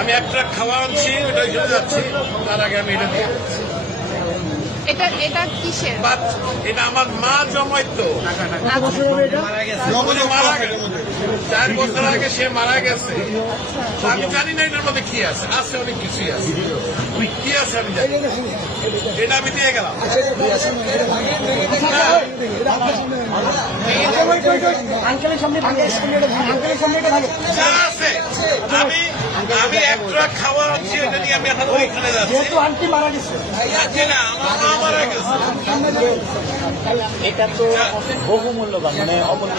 আমি এক ট্রাক খাওয়া আনছি ওটা চলে যাচ্ছি তার আগে আমি এটা দিয়ে এটা এটা কিসের? এটা আমার মা জমাইতো উনি মারা গেছে। চার বছর আগে সে মারা গেছে। আমি জানি না এটার মধ্যে কি আছে। আছে অনেক কিছুই আছে। কি আছে আমি জানি এটা আমি দিয়ে গেলাম। আঙ্কেলের সামনে ভাঙে আঙ্কেলের সামনে ভাঙে যা আছে আমি আমি খাওয়া এটা নিয়ে আমি এখন ওইখানে যাচ্ছি। যেহেতু আন্টি মারা গেছে। যাচ্ছি না আমার মা মারা গেছে। এটা তো বহু মূল্যবান মানে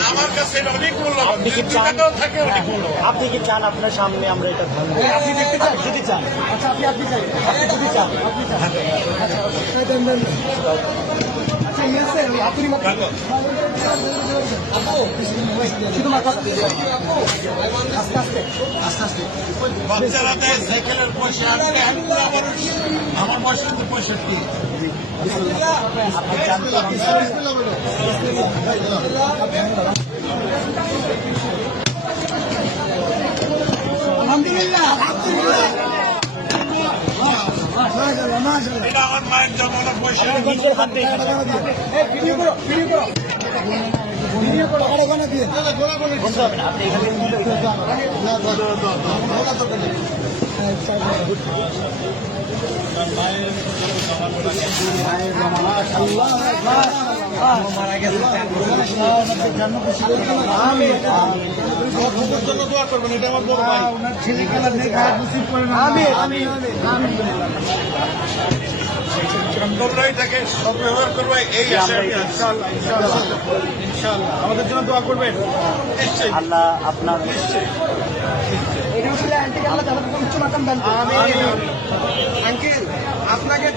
আমার কাছে এটা অনেক মূল্যবান আপনি কি চান? থাকে অনেক মূল্যবান। আপনি কি চান আপনার সামনে আমরা এটা ভাঙবো আপনি দেখতে চান? যদি চান। আচ্ছা আপনি আপনি চাই আপনি যদি চান আপনি চান। আচ্ছা। আপনি বাচ্চারা দেয় সাইকেলের পয়সা আমার বয়স কিন্তু পঁয়ষট্টি আলহামদুলিল্লাহ এটা আমার মায়ের জমানো পয়সা নিজের হাতে ভিডিও করো ভিডিও করো ভিডিও সদ্ব্যবহার করবে এই। আমাদের জন্য দোয়া করবেন নিশ্চয়ই আল্লাহ আপনার হচ্ছে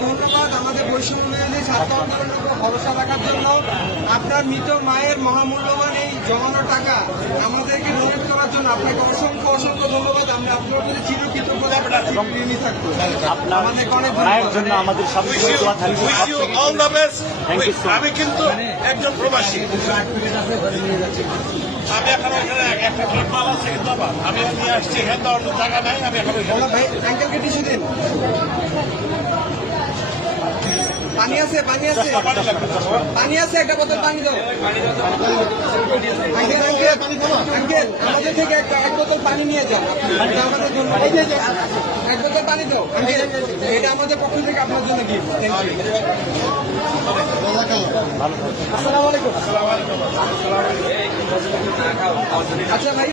ধন্যবাদ। আমাদের বৈষম্য বিরোধী ছাত্র আন্দোলনের উপর ভরসা রাখার জন্য আপনার মৃত মায়ের মহামূল্যবান এই জমানো টাকা আমাদেরকে ডোনেট করার জন্য আপনাকে অসংখ্য অসংখ্য ধন্যবাদ। আমরা আপনার প্রতি চিরকৃতজ্ঞতা ঋণী থাকব। জন্য আমাদের. আমি কিন্তু একজন প্রবাসী। আমি এখন ওখানে একটা মাল আছে কিন্তু আমি নিয়ে আসছি এখানে তো অন্য টাকা নাই আমি এখন ভাই আঙ্কেলকে টিস্যু দিন। পানি আছে পানি আছে। পানি আছে একটা বোতল পানি দাও। আমাদের থেকে একটা এক বোতল পানি নিয়ে যাও। এক বোতল পানি দাও। এটা আমাদের পক্ষ থেকে আপনার জন্য গিফট থ্যাংক আসসালামু আলাইকুম। আচ্ছা ভাই।